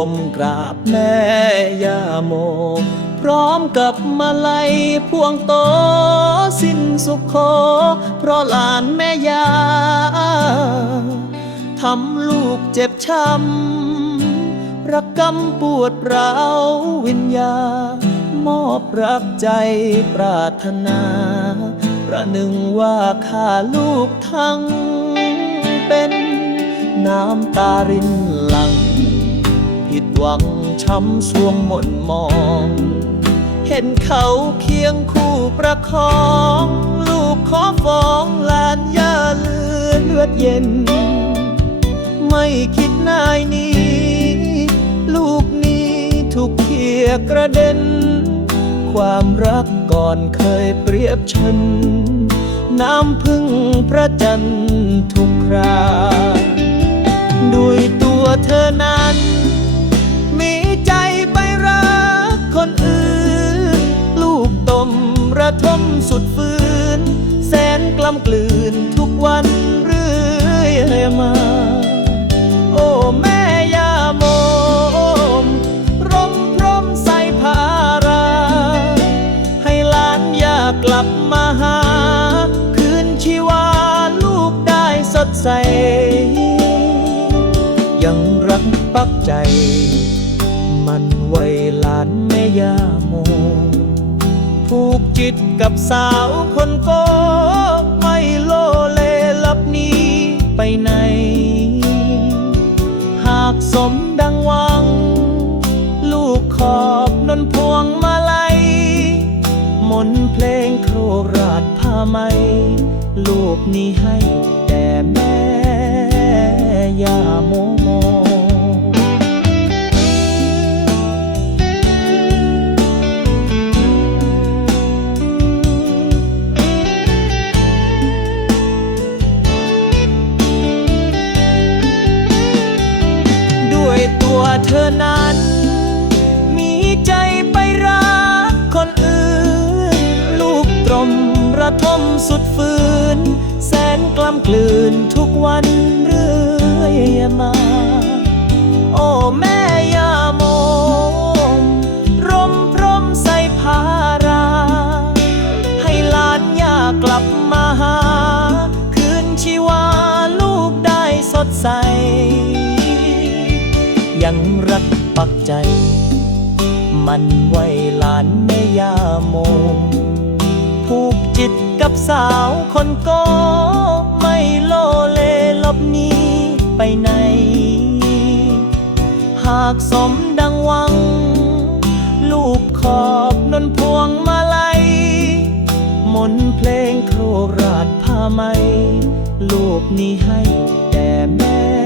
้มกราบแม่ย่าโม พร้อมกับมาลัยพวงโตสิ้นสุขโขเพราะหลานแม่ยาทำลูกเจ็บช้ำระกกำปวดร้าววิญญามอบรักใจปรารถนา ประหนึ่งว่าข้าลูกทั้งเป็นน้ำตารินหล ผิดหวังช้ำสวงหม่นมอง เห็นเขาเคียงคู่ประคอง ลูกขอฟ้องลานย่าเลือเลือดเย็น ไม่คิดนายนี้ ลูกนี้ถูกเคียกระเด็น ความรักก่อนเคยเปรียบฉัน น้ำพึ่งพระจันทร์ทุกคราด้วยตัวเธอนั้น ล้ำกลืนทุกวันเรื่อยมา โอ้แม่ยาโมมร่มพร่มใส่ภารา ให้หลานยากลับมาหา คืนชีวาลูกได้สดใส ยังรักปักใจ มันไว้หลานแม่ยาโมผูกจิตกับสาวคนโก มดังหวัง ลูกขอบนนพวงมาลัย มนเพลงโครราชผ้าไหม ลูกนี้ให้แต่แม่ยาโมโม เธอนั้น มีใจไปรักคนอื่น ลูกตรมระทมสุดฝืน แสนกล้ำกลืนทุกวันเรื่อยมา โอ้แม่ยาโมมร่มพร่มใส่ภารา ให้หลานยากกลับมาหา ยังรักปักใจ มันไว้หลานแม่ยาโม ผูกจิตกับสาวคนโกไม่โลเลลบหนีไปไหน หากสมดังหวัง ลูกขอบนนพวงมาลัยมนเพลงโครราชผ้าไหม ลูกนี้ให้แด่แม่